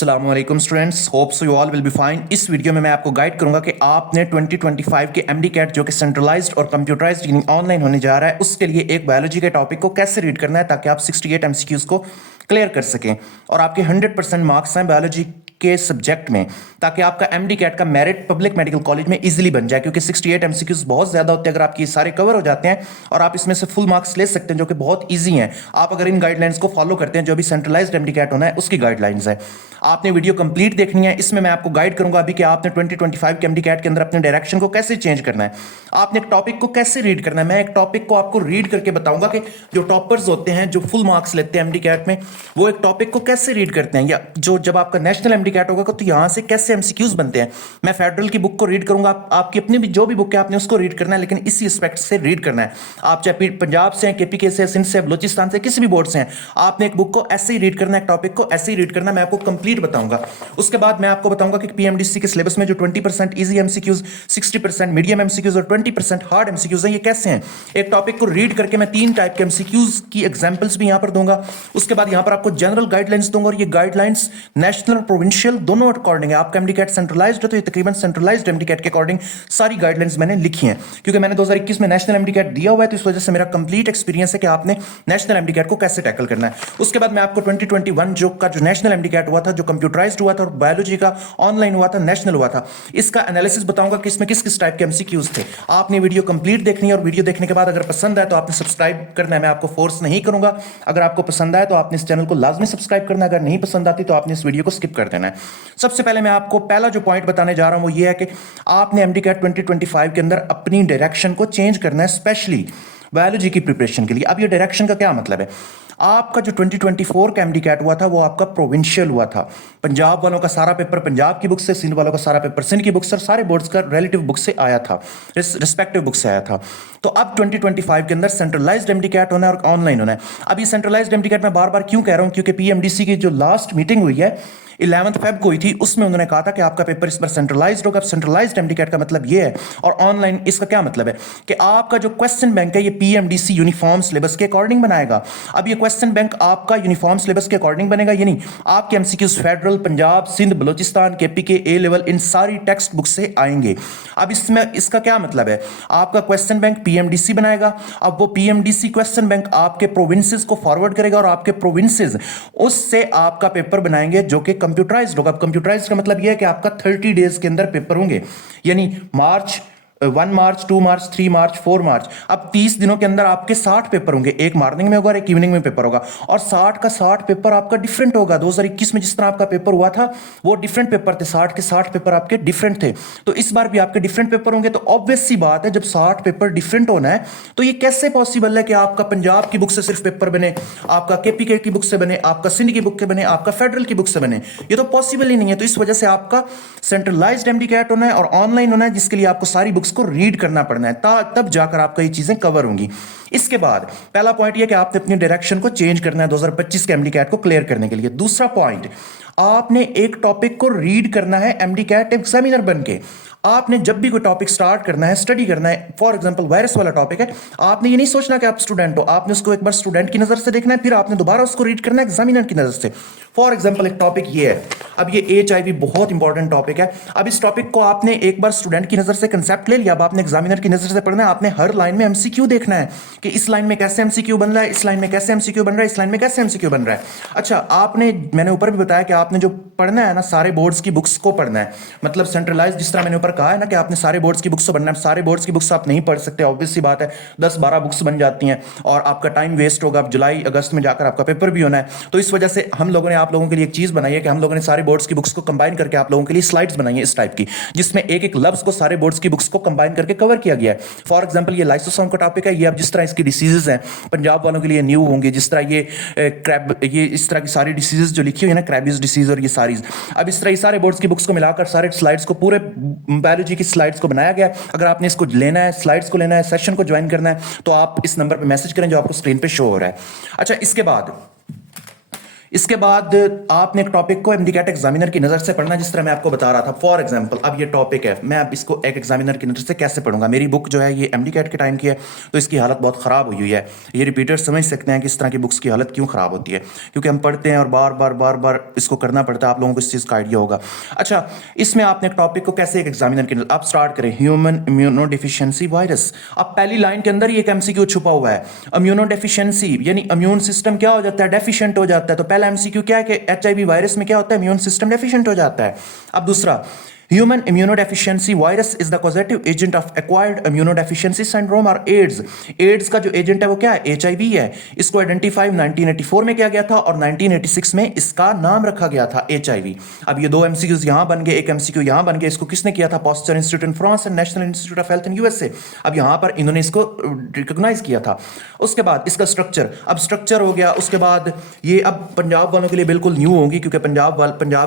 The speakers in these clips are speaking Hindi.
अस्सलामुअलैकुम students, hope so you all will be fine. इस वीडियो में मैं आपको गाइड करूंगा कि आपने 2025 के एमडी कैट जो कि सेंट्रलाइज्ड और कंप्यूटराइज्ड यानी ऑनलाइन होने जा रहा है, उसके लिए एक बायोलॉजी के टॉपिक को कैसे रीड करना है ताकि आप 68 एमसीक्यूज को क्लियर कर सकें और आपके 100% मार्क्स हैं बायोलॉजी के सब्जेक्ट में, ताकि आपका एमडी कैट का मेरिट पब्लिक मेडिकल कॉलेज में इजीली बन जाए। क्योंकि 68 एमसीक्यूज बहुत ज्यादा होते हैं, अगर आपके सारे कवर हो जाते हैं और आप इसमें से फुल मार्क्स ले सकते हैं, जो कि बहुत इजी हैं। आप अगर इन गाइडलाइंस को फॉलो करते हैं, जो भी सेंट्रलाइज्ड एमडी कैट होना है उसकी गाइडलाइंस है। आपने वीडियो कंप्लीट देखनी है। इसमें मैं आपको गाइड करूंगा अभी कि आपने 2025 के एमडी कैट के अंदर अपने डायरेक्शन को कैसे चेंज करना है, आपने एक टॉपिक को कैसे रीड करना है। मैं एक टॉपिक को आपको रीड करके बताऊंगा कि जो टॉपर्स होते हैं, जो फुल मार्क्स लेते हैं एमडी कैट में, वो एक टॉपिक को कैसे रीड करते हैं, या जो जब आपका नेशनल एमडी कैट होगा तो यहां से कैसे एमसीक्यूज बनते हैं। मैं फेडरल की बुक को रीड करूंगा, आपकी अपनी भी जो भी बुक है आपने उसको रीड करना है, लेकिन इसी एस्पेक्ट से रीड करना है। आप चाहे पंजाब से हैं, केपीके से, सिंध से, बलोचिस्तान से, किसी भी बोर्ड से हैं, आपने एक बुक को ऐसे ही रीड करना है, एक टॉपिक को ऐसे ही रीड करना है। मैं आपको कंप्लीट बताऊंगा। उसके बाद मैं आपको बताऊंगा कि पीएमडीसी के सिलेबस में जो 20% इजी एमसीक्यूज, 60% मीडियम एमसीक्यूज और 20% हार्ड एमसीक्यूज हैं, ये कैसे हैं। एक टॉपिक को रीड करके मैं 3 टाइप के एमसीक्यूज की एग्जांपल्स भी यहां पर दूंगा। उसके बाद यहां पर आपको जनरल गाइडलाइंस दूंगा, और ये गाइडलाइंस नेशनल और प्रोविंशियल दोनों अकॉर्डिंग है। आपका एमडी कैट सेंट्रलाइज्ड है तो ये तकरीबन सेंट्रलाइज्ड एमडी कैट के अकॉर्डिंग सारी गाइडलाइंस मैंने लिखी हैं, क्योंकि मैंने 2021 में नेशनल एमडी कैट दिया हुआ है, तो इस वजह से मेरा कंप्लीट एक्सपीरियंस है कि आपने नेशनल एमडी कैट को कैसे टैकल करना है। उसके बाद मैं आपको 2021 जो नेशनल एमडी कैट हुआ था, जो कंप्यूटराइज्ड हुआ था और बायोलॉजी का ऑनलाइन हुआ था, नेशनल हुआ था, इसका एनालिसिस बताऊंगा कि इसमें किस किस टाइप के एमसीक्यूज थे। आपने वीडियो कंप्लीट देखनी है, और वीडियो देखने के बाद अगर पसंद आए तो आपने सब्सक्राइब करना है। मैं आपको फोर्स नहीं करूंगा। अगर आपको पसंद आए तो आपने इस चैनल को लाजमी सब्सक्राइब करना है, अगर नहीं पसंद आती तो आपने इस वीडियो को स्किप कर देना है। सबसे पहले मैं आपको पहला जो पॉइंट बताने जा रहा हूं वो ये है कि आपने एमडी कैट 2025 के अंदर अपनी डायरेक्शन को चेंज करना है, स्पेशली बायोलॉजी की प्रिपरेशन के लिए। अब ये डायरेक्शन का क्या मतलब है? आपका जो 2024 का एमडी कैट हुआ था वो आपका प्रोविंशियल हुआ था। पंजाब वालों का सारा पेपर पंजाब की बुक से, सिंध वालों का सारा पेपर सिंध की बुक से, सारे बोर्ड्स का रिलेटिव बुक से आया था, रिस्पेक्टिव बुक से आया था। तो अब 2025 के अंदर सेंट्रलाइज्ड एमडी कैट होना है और ऑनलाइन होना है। अब ये सेंट्रलाइज्ड एमडी कैट मैं बार बार क्यों कह रहा हूं, क्योंकि पीएमडीसी की जो लास्ट मीटिंग हुई है 11 फेब को हुई थी, उसमें उन्होंने कहा था कि आपका पेपर इस बार सेंट्रलाइज्ड होगा। सेंट्रलाइज्ड एमडी कैट का मतलब ये है, और ऑनलाइन इसका क्या मतलब है कि आपका जो क्वेश्चन बैंक है ये पीएमडीसी यूनिफॉर्म सिलेबस के अकॉर्डिंग बनाएगा। अब ये क्वेश्चन बैंक आपका यूनिफॉर्म सिलेबस के अकॉर्डिंग बनेगा, यानी आपके MCQs federal, Punjab, Sindh, Balochistan, KPK, A level, इन सारी टेक्स्ट बुक से आएंगे। अब इसमें इसका क्या मतलब है, आपका क्वेश्चन बैंक पीएमडीसी बनाएगा। अब वो पीएमडीसी क्वेश्चन बैंक आपके प्रोविंसेस को फॉरवर्ड करेगा, और आपके प्रोविंसेस उससे आपका पेपर बनाएंगे जो कि कंप्यूटराइज्ड होगा। कंप्यूटराइज्ड का मतलब यह है कि आपका 30 डेज के अंदर पेपर होंगे, यानी मार्च 1 मार्च, 2 मार्च, 3 मार्च, 4 मार्च। अब 30 दिनों के अंदर आपके 60 पेपर होंगे, एक मॉर्निंग में होगा और एक इवनिंग में पेपर होगा, और 60 का 60 पेपर आपका डिफरेंट होगा। 2021 में जिस तरह आपका पेपर हुआ था वो डिफरेंट पेपर थे, 60 के 60 पेपर आपके डिफरेंट थे, तो इस बार भी आपके डिफरेंट पेपर होंगे। तो ऑब्वियस सी बात है, जब 60 पेपर डिफरेंट होना है तो ये कैसे पॉसिबल है कि आपका पंजाब की बुक से सिर्फ पेपर बने, आपका केपीके की बुक से बने, आपका सिंध की बुक के बने, आपका फेडरल की बुक से बने? ये तो पॉसिबल ही नहीं है। तो इस वजह से आपका सेंट्रलाइज्ड एमडी कैट होना है और ऑनलाइन होना है, जिसके लिए आपको सारी बुक्स को रीड करना पड़ना है, तब जाकर आपका ये चीजें कवर होंगी। इसके बाद पहला पॉइंट ये कि आपने अपनी डायरेक्शन को चेंज करना है 2025 के एमडी कैट को क्लियर करने के लिए। दूसरा पॉइंट, आपने एक टॉपिक को रीड करना है एमडी कैट एग्जामिनर बन के। आपने जब भी कोई टॉपिक स्टार्ट करना है, स्टडी करना है, फॉर एग्जांपल वायरस वाला टॉपिक है, आपने ये नहीं सोचना कि आप स्टूडेंट हो, आपने उसको एक बार स्टूडेंट की नजर से देखना है, फिर आपने दोबारा उसको रीड करना है एग्जामिनर की नजर से। फॉर एग्जांपल एक टॉपिक ये है, अब ये एचआईवी बहुत इंपॉर्टेंट टॉपिक है। अब इस टॉपिक को आपने एक बार स्टूडेंट की नजर से कंसेप्ट ले लिया, अब आपने एग्जामिनर की नजर से पढ़ना है। आपने हर लाइन में एमसीक्यू देखना है कि इस लाइन में कैसे एमसीक्यू बन रहा है, इस लाइन में कैसे एमसीक्यू बन रहा है, इस लाइन में कैसे एमसीक्यू बन रहा है। अच्छा, आपने, मैंने ऊपर भी बताया कि आपने जो पढ़ना है ना, सारे बोर्ड्स की बुक्स को पढ़ना है। मतलब सेंट्रलाइज, जिस तरह मैंने ऊपर कहा है ना कि आपने सारे बोर्ड्स की बुक्स को पढ़ना है। सारे बोर्ड्स की बुक्स आप नहीं पढ़ सकते, ऑब्वियस सी बात है, 10-12 बुक्स बन जाती हैं और आपका टाइम वेस्ट होगा। अब जुलाई अगस्त में जाकर आपका पेपर भी होना है, तो इस वजह से हम लोगों ने आप लोगों के लिए एक चीज बनाई है कि हम लोगों ने सारे बोर्ड्स की बुक्स को कंबाइन करके आप लोगों के लिए स्लाइड्स बनाई है इस टाइप की, जिसमें एक एक लफ्ज को सारे बोर्ड्स की बुक्स को कंबाइन करके कवर किया गया है। फॉर एग्जांपल ये लाइसोसोम का टॉपिक है, ये अब जिस तरह इसकी डिसीजेज हैं पंजाब वालों के लिए न्यू होंगे, जिस तरह ये क्रैब, ये इस तरह की सारी डिसीजेज जो लिखी हुई है ना, क्रैबीज डिसीज और ये सारी, अब इस तरह सारे बोर्ड्स की बुक्स को मिलाकर सारे स्लाइड्स को, पूरे बायोलॉजी की स्लाइड्स को बनाया गया। अगर आपने इसको लेना है, स्लाइड्स को लेना है, सेशन को ज्वाइन करना है, तो आप इस नंबर पे मैसेज करें जो आपको स्क्रीन पे शो हो रहा है। अच्छा, इसके बाद इसके बाद आपने एक टॉपिक को एमडीकैट एग्जामिनर की नज़र से पढ़ना, जिस तरह मैं आपको बता रहा था। फॉर एग्जांपल, अब ये टॉपिक है, मैं अब इसको एक एग्जामिनर की नज़र से कैसे पढ़ूंगा। मेरी बुक जो है ये एमडीकैट के टाइम की है, तो इसकी हालत बहुत ख़राब हुई हुई है। ये रिपीटर्स समझ सकते हैं कि इस तरह की बुक्स की हालत क्यों ख़राब होती है, क्योंकि हम पढ़ते हैं और बार बार बार बार इसको करना पड़ता है। आप लोगों को इस चीज़ का आइडिया होगा। अच्छा, इसमें आपने एक टॉपिक को कैसे एक एग्जामिनर की नज़र, आप स्टार्ट करें ह्यूमन इम्यूनो डिफिशियंसी वायरस। अब पहली लाइन के अंदर ही एक एमसीक्यू छुपा हुआ है, इम्यूनो डेफिशिएंसी यानी इम्यून सिस्टम क्या हो जाता है, डेफिशिएंट हो जाता है। तो पहला एमसीक्यू क्या है कि एचआईवी वायरस में क्या होता है, इम्यून सिस्टम डेफिशिएंट हो जाता है। अब दूसरा, Human immunodeficiency virus is the causative agent of acquired immunodeficiency syndrome और एड्स। एड्स का जो एजेंट है वो क्या है, एचआईवी है। इसको आइडेंटिफाई 1984 में किया गया था और 1986 में इसका नाम रखा गया था एचआईवी। अब ये दो एमसीक्यूज यहां बन गए, एक एमसीक्यू यहां बन गया। इसको किसने किया था, Pasteur Institute in France and National Institute of Health in USA. अब यहां पर इन्होंने इसको रिकॉग्नाइज किया था। उसके बाद इसका स्ट्रक्चर, अब स्ट्रक्चर हो गया। उसके बाद ये अब पंजाब वालों के लिए बिल्कुल न्यू होगी, क्योंकि पंजाब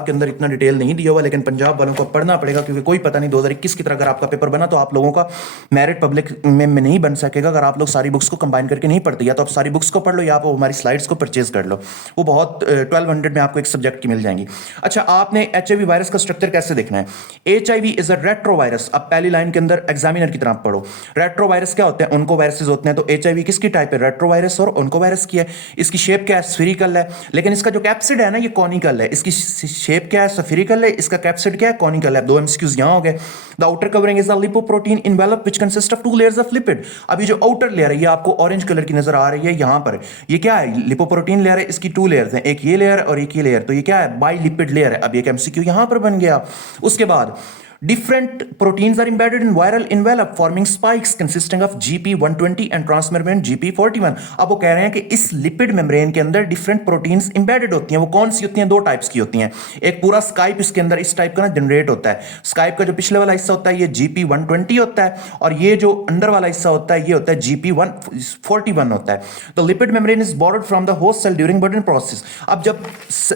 के अंदर इतना डिटेल नहीं दिया हुआ, लेकिन पंजाब वालों को पढ़ना पड़ेगा, क्योंकि कोई पता नहीं 2021 की तरह अगर आपका पेपर बना तो आप लोगों का मेरिट पब्लिक में नहीं बन सकेगा अगर आप लोग सारी बुक्स को कंबाइन करके नहीं पढ़ते। या तो आप सारी बुक्स को पढ़ लो या आप हमारी स्लाइड्स को परचेज कर लो, वो बहुत 1200 में आपको एक सब्जेक्ट की मिल जाएंगी। अच्छा, आपने एचआईवी वायरस का स्ट्रक्चर कैसे देखना है। HIV is a retrovirus. अब पहली लाइन के अंदर एग्जामिनर की तरह पढ़ो, रेट्रोवायरस क्या होते हैं, उनको वायरसेस होते हैं। तो एचआईवी किसकी टाइप है, रेट्रोवायरस और उनको वायरस की है। इसकी शेप क्या है, स्फेरिकल है, लेकिन इसका जो कैप्सिड है ना ये कॉनिकल है। इसकी शेप क्या है, स्फेरिकल है, इसका कैप्सिड क्या है, कॉनिकल है। दो एमसीक्यूज यहां हो गए। The outer covering is the lipoprotein envelope which consist of two layers of lipid. अब ये जो आउटर लेयर है ये आपको ऑरेंज कलर की नजर आ रही है यहां पर, ये क्या है, लिपोप्रोटीन लेयर है। इसकी टू लेयर्स हैं, एक ये लेयर और एक ये लेयर। तो ये क्या है, बाई लिपिड लेयर है। अब एक एमसीक्यू यहां पर बन गया। उसके बाद different proteins are embedded in viral envelope forming spikes consisting of GP120 and transmembrane GP41। अब वो कह रहे हैं कि इस लिपिड मेम्ब्रेन के अंदर डिफरेंट प्रोटीन्स एम्बेडेड होती हैं। वो कौन सी होती हैं, दो टाइप्स की होती हैं। एक पूरा स्काइप इसके अंदर इस टाइप का ना जनरेट होता है। स्काइप का जो पिछले वाला हिस्सा होता है ये GP120 होता है, और ये जो अंदर वाला हिस्सा होता है ये होता है GP141 होता है। तो lipid membrane is borrowed from the host cell during budding process. अब जब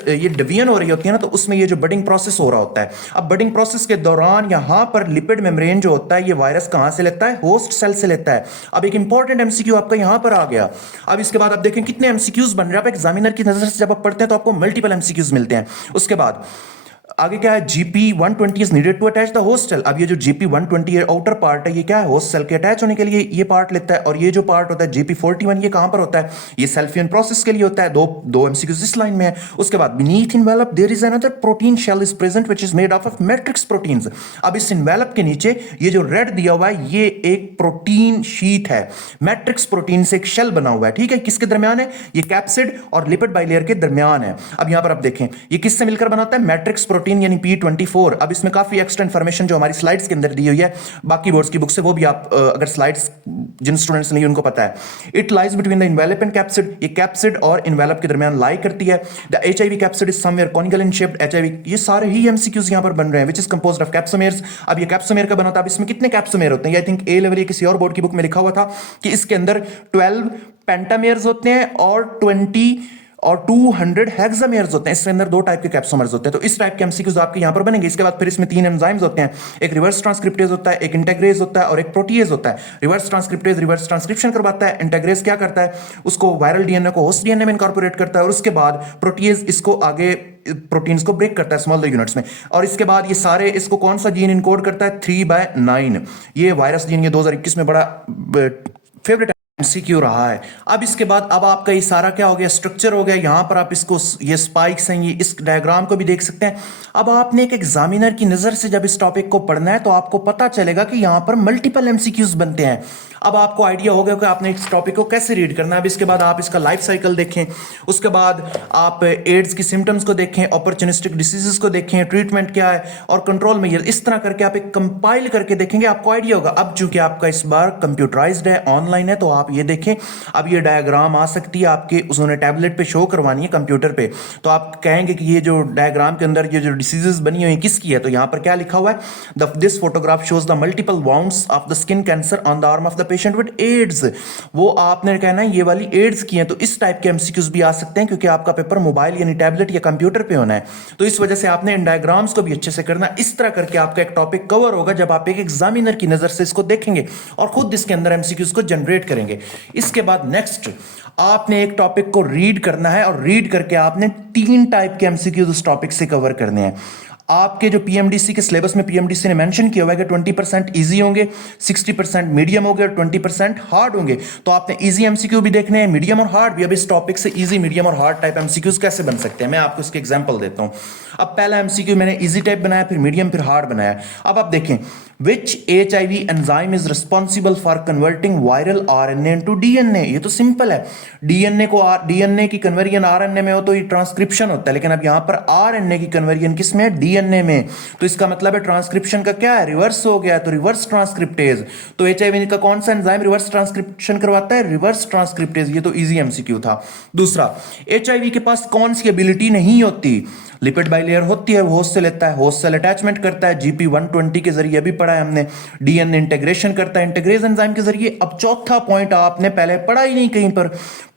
ये डिवीजन हो रही होती है ना, तो उसमें ये जो बडिंग प्रोसेस हो रहा होता है, अब बडिंग प्रोसेस के दौरान यहां पर लिपिड मेम्ब्रेन जो होता है ये वायरस कहां से लेता है, होस्ट सेल से लेता है। अब एक इंपॉर्टेंट एमसीक्यू आपका यहां पर आ गया। अब इसके बाद आप देखें कितने एमसीक्यूज बन रहे हैं। आप एग्जामिनर की नजर से जब आप पढ़ते हैं तो आपको मल्टीपल एमसीक्यूज मिलते हैं। उसके बाद आगे क्या है, GP120 is needed to attach the host cell. अब ये जो GP120 है आउटर पार्ट है, ये क्या है, होस्ट सेल के अटैच होने के लिए ये पार्ट लेता है। और ये जो पार्ट होता है GP41 ये कहां पर होता है, ये सेल्फियन प्रोसेस के लिए होता है। दो एमसीक्यूज इस लाइन में है। उसके बाद beneath envelope there is another protein shell is present which is made of matrix proteins. अब इस इनवेलप के नीचे ये जो रेड दिया हुआ है ये एक प्रोटीन शीट है, मैट्रिक्स प्रोटीन से एक शेल बना हुआ है। ठीक है, किसके दरमियान है, ये कैप्सिड और लिपिड बाइलेयर के दरमियान है। अब यहां पर आप देखें ये किससे मिलकर बना होता है, मैट्रिक्स प्रोटीन यानी P24। अब इसमें काफी एक्स्ट्रा इंफॉर्मेशन जो हमारी स्लाइड्स के अंदर दी हुई है बाकी बोर्ड्स की बुक से, वो भी आप अगर स्लाइड्स जिन स्टूडेंट्स नहीं उनको पता है। It lies between the envelope and capsid. ये कैप्सिड और इन्वेलप के दरमियान लाई करती है। The HIV capsid is somewhere conical in shaped. HIV ये सारे ही एमसीक्यूज यहां पर बन रहे हैं, व्हिच इज कंपोज्ड ऑफ कैप्सोमेर्स। अब ये कैप्सोमेर का बना था। अब इसमें कितने कैप्सोमेर होते हैं, आई थिंक ए लेवल या किसी और बोर्ड की बुक में लिखा हुआ था कि इसके अंदर 12 पेंटामेर्स होते हैं और 20 और 200 हेक्सामेर्स होते हैं। इसके अंदर दो टाइप के कैप्सोमर्स होते हैं। तो इस टाइप के एमसीक्यूज आपके यहां पर बनेंगे। इसके बाद फिर इसमें तीन एंजाइम्स होते हैं, एक रिवर्स ट्रांसक्रिप्टेज होता है, एक इंटेग्रेज होता है और एक प्रोटीएज होता है। रिवर्स ट्रांसक्रिप्टेज रिवर्स ट्रांसक्रिप्शन करवाता है, इंटेग्रेज क्या करता है, उसको वायरल डीएनए को होस्ट डीएनए में इनकॉर्पोरेट करता है, और उसके बाद प्रोटीएज इसको आगे प्रोटीन्स को ब्रेक करता है स्मॉल यूनिट्स में। और इसके बाद ये सारे इसको कौन सा जीन इनकोड करता है, 3/9। ये वायरस जीन ये 2021 में बड़ा फेवरेट एमसीक्यू रहा है। अब इसके बाद अब आपका ये सारा क्या हो गया, स्ट्रक्चर हो गया। यहां पर आप इसको ये स्पाइक्स हैं, ये इस डायग्राम को भी देख सकते हैं। अब आपने एक एग्जामिनर की नजर से जब इस टॉपिक को पढ़ना है तो आपको पता चलेगा कि यहां पर मल्टीपल एमसीक्यूज बनते हैं। अब आपको आइडिया हो गया कि आपने इस टॉपिक को कैसे रीड करना है। अब इसके बाद आप इसका लाइफ साइकिल देखें, उसके बाद आप एड्स की सिम्टम्स को देखें, अपॉर्चुनिस्टिक डिसीजेस को देखें, ट्रीटमेंट क्या है और कंट्रोल में, इस तरह करके आप एक कंपाइल करके देखेंगे, आपको आइडिया होगा। अब चूंकि आपका इस बार कंप्यूटराइज्ड है, ऑनलाइन है, तो आप ये देखें। अब ये डायग्राम आ सकती है आपके, उन्होंने टैबलेट पे शो करवानी है कंप्यूटर पे, तो आप कहेंगे कि ये जो डायग्राम के अंदर ये जो डिसीजेस बनी हुई किसकी है, तो यहां पर क्या लिखा हुआ है, this photograph shows the multiple wounds of the skin cancer on the arm of the patient with AIDS. वो आपने कहना है ये वाली एड्स की है। तो इस टाइप के एमसीक्यूज भी आ सकते हैं क्योंकि आपका पेपर मोबाइल यानी टैबलेट या कंप्यूटर पे होना है, तो इस वजह से आपने इन डायग्राम्स को भी अच्छे से करना। इस तरह करके आपका एक टॉपिक कवर होगा जब आप एक एग्जामिनर की नजर से इसको देखेंगे और खुद इसके अंदर एमसीक्यूज को जनरेट करेंगे। इसके बाद नेक्स्ट आपने एक टॉपिक को रीड करना है और रीड करके आपने 3 टाइप के एमसीक्यूज उस टॉपिक से कवर करने हैं। आपके जो पीएमडीसी के सिलेबस में पीएमडीसी ने मेंशन किया हुआ है कि 20% इजी होंगे, 60% मीडियम होंगे और 20% हार्ड होंगे। तो आपने इजी एमसीक्यू भी देखने हैं, मीडियम और हार्ड भी। अब इस टॉपिक से इजी, मीडियम और हार्ड टाइप एमसीक्यूज कैसे बन सकते हैं, मैं आपको इसके एग्जांपल देता हूं। अब पहला एमसीक्यू मैंने इजी टाइप बनाया, फिर मीडियम, फिर हार्ड बनाया। अब आप देखें, which HIV enzyme is responsible for converting viral RNA into DNA? ये तो सिंपल है। डीएनए की कन्वर्जन आरएनए में हो तो ये ट्रांसक्रिप्शन होता है, लेकिन अब यहां पर आरएनए की कन्वर्जन किस में है? डीएनए में। तो इसका मतलब है ट्रांसक्रिप्शन का क्या है? रिवर्स हो गया, तो रिवर्स ट्रांसक्रिप्टेज। तो एचआईवी का कौन सा एंजाइम रिवर्स ट्रांसक्रिप्शन करवाता है? Reverse transcriptase. ये तो इजी एमसीक्यू था। दूसरा, एचआईवी के पास कौन सी एबिलिटी नहीं होती? लिपिड बाइलेयर होती है, होस्ट से लेता है, होस्ट सेल अटैचमेंट करता है, जीपी 120 के जरिए भी पढ़ा है हमने। डीएनए इंटीग्रेशन करता है इंटीग्रेज एंजाइम के जरिए। अब चौथा पॉइंट आपने पहले पढ़ा ही नहीं कहीं पर,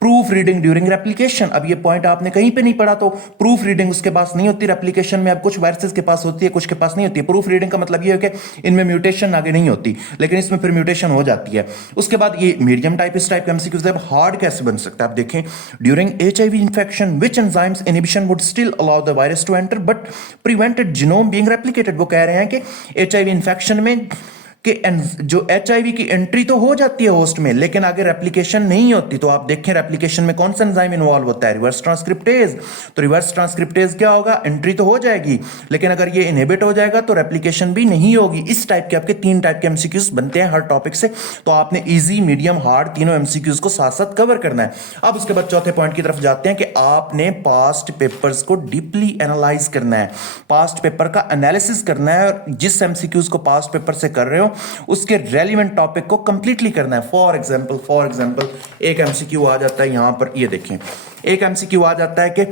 प्रूफ रीडिंग ड्यूरिंग रेप्लिकेशन। अब ये पॉइंट आपने कहीं पे नहीं पढ़ा, तो प्रूफ रीडिंग उसके पास नहीं होती रेप्लिकेशन में। अब कुछ वायरसेस के पास होती है, कुछ के पास नहीं होती है। प्रूफ रीडिंग का मतलब ये है कि इनमें म्यूटेशन आगे नहीं होती, लेकिन इसमें फिर म्यूटेशन हो जाती है। उसके बाद ये मीडियम टाइप, इस टाइप का एमसीक्यूज है। हार्ड कैसे बन सकता है आप देखें, during HIV infection which enzymes inhibition would still allow the virus to enter but prevented genome being replicated. वो कह रहे हैं कि एचआईवी इंफेक्शन में कि जो एचआईवी की एंट्री तो हो जाती है होस्ट में, लेकिन आगे रेप्लिकेशन नहीं होती। तो आप देखें रेप्लिकेशन में कौन सा एंजाइम इन्वॉल्व होता है? Reverse transcriptase. तो रिवर्स ट्रांसक्रिप्टेज क्या होगा? एंट्री तो हो जाएगी, लेकिन अगर ये इनहिबिट हो जाएगा तो रेप्लिकेशन भी नहीं होगी। इस टाइप के आपके 3 टाइप के एमसीक्यूज बनते हैं हर टॉपिक से। तो आपने इजी, मीडियम, हार्ड तीनों एमसीक्यूज को साथ साथ कवर करना है। अब उसके बाद चौथे पॉइंट की तरफ जाते हैं कि आपने पास्ट पेपर्स को डीपली एनालाइज करना है, पास्ट पेपर का एनालिसिस करना है, और जिस एमसीक्यूज को पास्ट पेपर से कर रहे हो उसके रेलिवेंट टॉपिक को कंप्लीटली करना है। फॉर एग्जांपल एक एमसीक्यू आ जाता है यहां पर, ये देखें, एक एमसीक्यू आ जाता है कि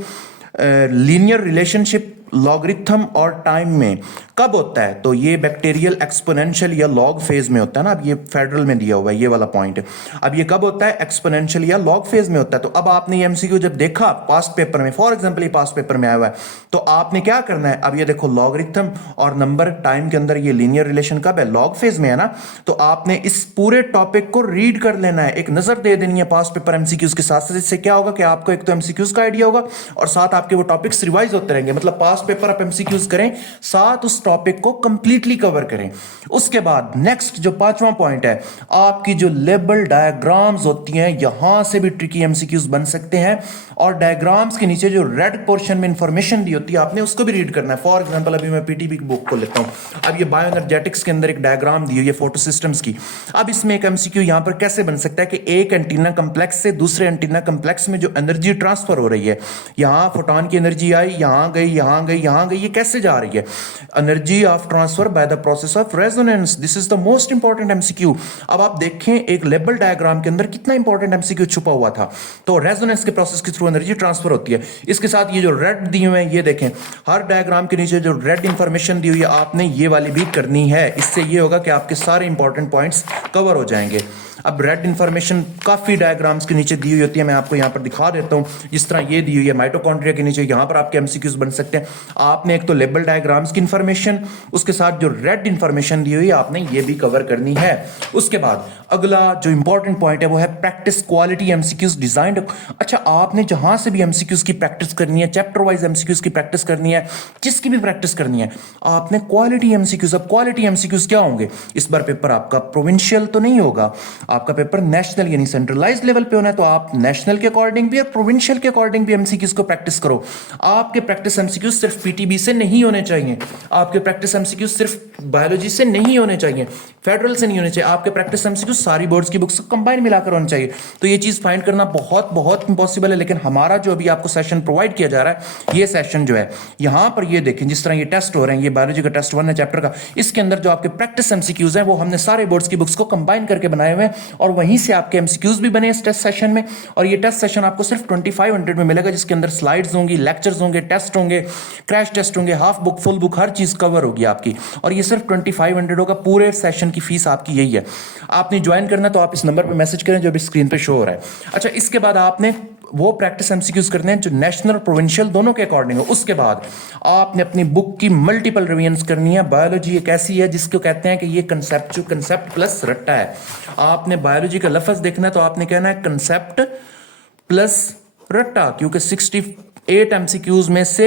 लीनियर रिलेशनशिप लॉगरिथम और टाइम में कब होता है? तो ये बैक्टीरियल एक्सपोनेंशियल या लॉग फेज में होता है ना। अब ये फेडरल में दिया हुआ है, ये वाला पॉइंट। अब ये कब होता है? एक्सपोनेंशियल या लॉग फेज में होता है। तो अब आपने ये एमसीक्यू जब देखा पास्ट पेपर में, फॉर एग्जांपल ये पास्ट पेपर में आया हुआ है, तो आपने क्या करना है? अब ये देखो, लॉगरिथम और नंबर टाइम के अंदर ये लीनियर रिलेशन कब है? लॉग फेज में है ना। तो आपने इस पूरे टॉपिक को रीड कर लेना है, एक नजर दे देनी है पास्ट पेपर एमसीक्यूज के साथ। इससे क्या होगा कि आपको एक तो एमसीक्यूज का आइडिया होगा और साथ आपके वो टॉपिक्स रिवाइज होते रहेंगे। मतलब पास्ट पेपर आप एमसीक्यूज करें, साथ उस टॉपिक को कंप्लीटली कवर करें। उसके बाद नेक्स्ट जो 5वां पॉइंट है, आपकी जो लेबल डायग्राम्स होती हैं, यहां से भी ट्रिकी एमसीक्यूज बन सकते हैं। और डायग्राम्स के नीचे जो रेड पोर्शन में इंफॉर्मेशन दी होती है, आपने उसको भी रीड करना है। फॉर एग्जांपल अभी मैं पीटीबी की बुक को लेता हूं। अब ये बायोएनर्जेटिक्स के अंदर एक डायग्राम दी हुई है फोटो सिस्टम्स की। अब इसमें एक एमसीक्यू यहां पर कैसे बन सकता है कि एक एंटीना कम्प्लेक्स से दूसरे एंटीना कम्प्लेक्स में जो एनर्जी ट्रांसफर हो रही है, यहां फोटोन की एनर्जी आई, यहां गई, यहां गई, यहां गई, ये कैसे जा रही है? Energy of transfer by the process of resonance. This is the most important MCQ. अब आप देखें एक लेबल डायग्राम के अंदर कितना इंपॉर्टेंट एमसीक्यू छुपा हुआ था। तो रेजोनेंस के प्रोसेस के थ्रू एनर्जी ट्रांसफर होती है। इसके साथ ये जो रेड दिए हुए हैं, ये देखें, हर डायग्राम के नीचे जो रेड इंफॉर्मेशन दी हुई है, आपने ये वाली भी करनी है। इससे ये होगा कि आपके सारे इंपॉर्टेंट पॉइंट्स कवर हो जाएंगे। अब रेड इंफॉर्मेशन काफी डायग्राम्स के नीचे दी हुई होती है, मैं आपको यहां पर दिखा देता हूं। जिस तरह ये दी हुई है माइटोकॉन्ड्रिया के नीचे, यहां पर आपके एमसीक्यूज बन सकते हैं। आपने एक तो लेबल डायग्राम्स की इंफॉर्मेशन, उसके साथ जो रेड इंफॉर्मेशन दी हुई है, आपने ये भी कवर करनी है। उसके बाद अगला जो इंपॉर्टेंट पॉइंट है वो है प्रैक्टिस क्वालिटी एमसीक्यूज डिजाइन। अच्छा, आपने जहां से भी एमसीक्यूज की प्रैक्टिस करनी है, चैप्टर वाइज एमसीक्यूज की प्रैक्टिस करनी है, जिसकी भी प्रैक्टिस करनी है, आपने क्वालिटी एमसीक्यूज। अब क्वालिटी एमसीक्यूज क्या होंगे? इस बार पेपर आपका प्रोविंशियल तो नहीं होगा, आपका पेपर नेशनल यानी सेंट्रलाइज्ड लेवल पे होना है। तो आप नेशनल के अकॉर्डिंग भी और प्रोविंशियल के अकॉर्डिंग भी एमसीक्यूज को प्रैक्टिस करो। आपके प्रैक्टिस एमसीक्यूज सिर्फ पीटीबी से नहीं होने चाहिए, आपके प्रैक्टिस एमसीक्यूज सिर्फ बायोलॉजी से नहीं होने चाहिए, फेडरल से नहीं होने चाहिए। आपके प्रैक्टिस एमसीक्यूज सारी बोर्ड्स की बुक्स कंबाइन मिलाकर होने चाहिए। तो ये चीज फाइंड करना बहुत बहुत इंपॉसिबल है, लेकिन हमारा जो अभी आपको सेशन प्रोवाइड किया जा रहा है, ये सेशन जो है, यहां पर ये देखें, जिस तरह ये टेस्ट हो रहे हैं, ये बायोलॉजी का टेस्ट 1 है चैप्टर का, इसके अंदर जो आपके प्रैक्टिस एमसीक्यूज हैं, वो हमने सारे बोर्ड्स की बुक्स को कंबाइन करके बनाए हुए हैं, और वहीं से आपके एमसीक्यूज भी बने इस टेस्ट सेशन में। और ये टेस्ट सेशन आपको सिर्फ 2500 में मिलेगा, जिसके अंदर स्लाइड्स होंगी, लेक्चर्स होंगे, टेस्ट होंगे, क्रैश टेस्ट होंगे, हाफ बुक, फुल बुक, हर चीज कवर होगी आपकी। और ये सिर्फ 2500 होगा। पूरे सेशन की फीस आपकी यही है। आपने ज्वाइन करना तो आप इस नंबर पर मैसेज करें जो अभी स्क्रीन पे शो हो रहा है। अच्छा, इसके बाद आपने वो प्रैक्टिस एमसीक्यूज करने हैं जो नेशनल और प्रोविंशियल दोनों के अकॉर्डिंग हो। उसके बाद आपने अपनी बुक की मल्टीपल रिवीजन करनी है। बायोलॉजी एक ऐसी है जिसको कहते हैं कि ये कंसेप्ट प्लस रट्टा है। आपने बायोलॉजी का लफ्ज देखना है तो आपने कहना है कंसेप्ट प्लस रट्टा, क्योंकि 68 एमसीक्यूज में से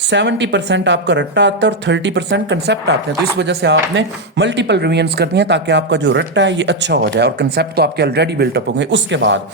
70% आपका रट्टा आता है और 30% कंसेप्ट आते हैं। तो इस वजह से आपने मल्टीपल रिवीजन्स करनी है ताकि आपका जो रट्टा है ये अच्छा हो जाए और कंसेप्ट तो आपके ऑलरेडी बिल्टअप होंगे। उसके बाद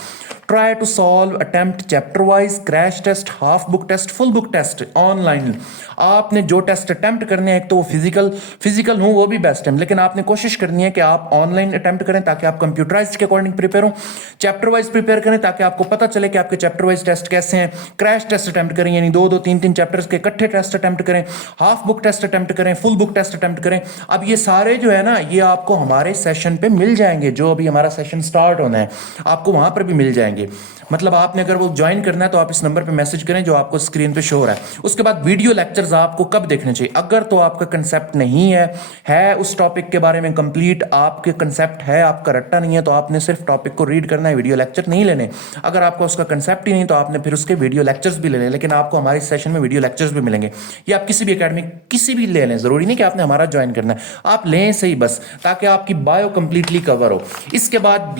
try to solve attempt chapter wise, crash test, half book test, full book test online. आपने जो टेस्ट अटेम्प्ट करने हैं, एक तो वो फिजिकल हो वो भी बेस्ट है, लेकिन आपने कोशिश करनी है कि आप ऑनलाइन अटेम्प्ट करें ताकि आप कंप्यूटराइज्ड के अकॉर्डिंग प्रिपेयर हो। चैप्टर वाइज प्रिपेयर करें ताकि आपको पता चले कि आपके चैप्टर वाइज टेस्ट कैसे हैं। क्रैश टेस्ट अटेम्प्ट करें, यानी 2-2, 3-3 चैप्टर्स के इकट्ठे टेस्ट अटेम्प्ट करें। हाफ बुक टेस्ट अटेम्प्ट करें, फुल बुक टेस्ट अटेम्प्ट करें। अब ये सारे जो है ना, ये आपको हमारे सेशन पे मिल जाएंगे, जो अभी हमारा सेशन स्टार्ट होना है आपको वहां पर भी मिल जाएंगे। मतलब आपने अगर वो ज्वाइन करना है तो आप इस नंबर पे मैसेज करें जो आपको स्क्रीन पे शो हो रहा है। उसके बाद वीडियो लेक्चर्स आपको कब देखने चाहिए? अगर तो आपका कंसेप्ट नहीं है उस टॉपिक के बारे में कंप्लीट, आपके कंसेप्ट है, आपका रट्टा नहीं है, तो आपने सिर्फ टॉपिक को रीड करना है, वीडियो लेक्चर नहीं लेने। अगर आपका उसका कंसेप्ट ही नहीं तो आपने फिर उसके वीडियो लेक्चर्स भी लेने, लेकिन आपको हमारे सेशन में वीडियो लेक्चर्स भी मिलेंगे। या आप किसी भी एकेडमी किसी भी ले लें, जरूरी नहीं कि आपने हमारा ज्वाइन करना है, आप लें सही बस, ताकि आपकी बायो कंप्लीटली कवर हो। इसके बाद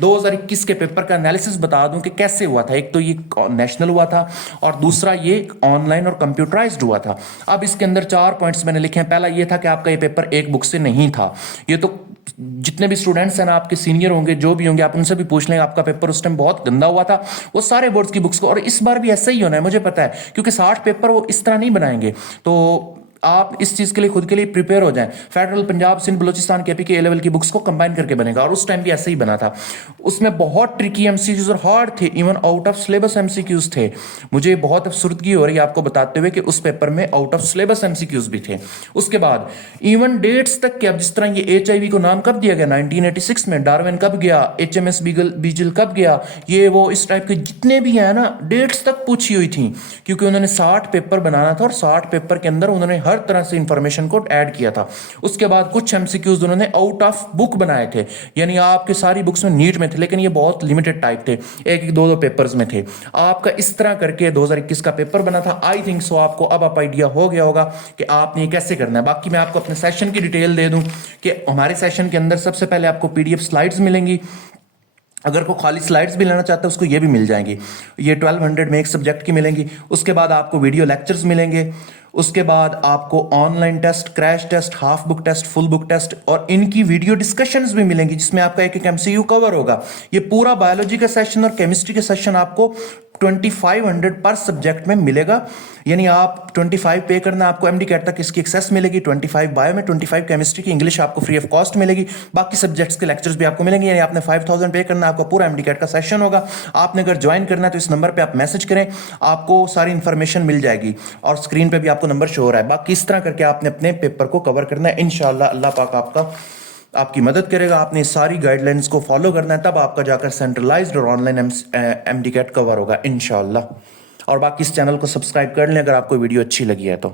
2021 के पेपर का एनालिसिस बता दूं कि कैसे हुआ था। एक तो ये नेशनल हुआ था और दूसरा ये ऑनलाइन और कंप्यूटराइज्ड हुआ था। अब इसके अंदर 4 पॉइंट्स मैंने लिखे हैं। पहला ये था कि आपका ये पेपर एक बुक से नहीं था। ये तो जितने भी स्टूडेंट्स हैं ना, आपके सीनियर होंगे, जो भी होंगे, आप उनसे भी पूछ लें, आपका पेपर उस टाइम बहुत गंदा हुआ था वो सारे बोर्ड्स की बुक्स को, और इस बार भी ऐसा ही होना है मुझे पता है, क्योंकि 60 पेपर वो इस तरह नहीं बनाएंगे। तो आप इस चीज के लिए खुद के लिए प्रिपेयर हो जाएं। फेडरल, पंजाब, सिंध, बलूचिस्तान, केपी के ए लेवल की बुक्स को कंबाइन करके बनेगा, और उस टाइम भी ऐसे ही बना था। उसमें बहुत ट्रिकी एमसीक्यूज और हार्ड थे, even out of syllabus MCQs थे। मुझे बहुत अफसुर्दगी हो रही है आपको बताते हुए कि उस पेपर में आउट ऑफ सिलेबस एमसीक्यूज भी थे। उसके बाद इवन डेट्स तक के, अब जिस तरह ये एचआईवी को नाम कब दिया गया 1986 में, डार्विन कब गया, एचएमएस बीजल कब गया, ये वो इस टाइप के जितने भी हैं ना, डेट्स तक पूछी हुई थी, क्योंकि उन्होंने 60 पेपर बनाना था और 60 पेपर के अंदर उन्होंने हर तरह से इंफॉर्मेशन को ऐड किया था। उसके बाद कुछ एमसीक्यूज उन्होंने आउट ऑफ बुक बनाए थे, यानी आपके सारी बुक्स में नीट में थे, लेकिन ये बहुत लिमिटेड टाइप थे, एक एक 2-2 पेपर्स में थे। आपका इस तरह करके 2021 का पेपर बना था। आई थिंक सो आपको अब आइडिया हो गया होगा कि आपने कैसे करना है। बाकी मैं आपको अपने सेशन की डिटेल दे दूं कि हमारे सेशन के अंदर सबसे पहले आपको पीडीएफ स्लाइड्स मिलेंगी। अगर को खाली स्लाइड्स भी लेना चाहते हैं उसको ये भी मिल जाएंगी। ये 1200 में एक सब्जेक्ट की मिलेंगी। उसके बाद आपको वीडियो लेक्चर्स मिलेंगे। उसके बाद आपको online test, crash test, half book test, full book test और इनकी वीडियो डिस्कशंस भी मिलेंगी, जिसमें आपका एक एक एमसीक्यू कवर होगा। ये पूरा बायोलॉजी का सेशन और केमिस्ट्री के सेशन आपको 2500 पर सब्जेक्ट में मिलेगा, यानी आप 25 पे करना, आपको एमडी कैट तक इसकी एक्सेस मिलेगी। 25 बायो में, 25 केमिस्ट्री की, इंग्लिश आपको फ्री ऑफ कॉस्ट मिलेगी। बाकी सब्जेक्ट्स के लेक्चर्स भी आपको मिलेंगे, यानी आपने 5000 पे करना, आपका पूरा एमडी कैट का सेशन होगा। आपने अगर ज्वाइन करना है तो इस नंबर पे आप मैसेज करें, आपको सारी इंफॉर्मेशन मिल जाएगी और स्क्रीन पे भी आपको नंबर शो हो रहा है। बाकी इस तरह करके आपने अपने पेपर को कवर करना है। इंशाल्लाह अल्लाह पाक आपकी मदद करेगा। आपने सारी गाइडलाइंस को फॉलो करना है, तब आपका जाकर सेंट्रलाइज्ड और ऑनलाइन एमडी कैट कवर होगा इंशाल्लाह। और बाकी इस चैनल को सब्सक्राइब कर लें अगर आपको वीडियो अच्छी लगी है तो।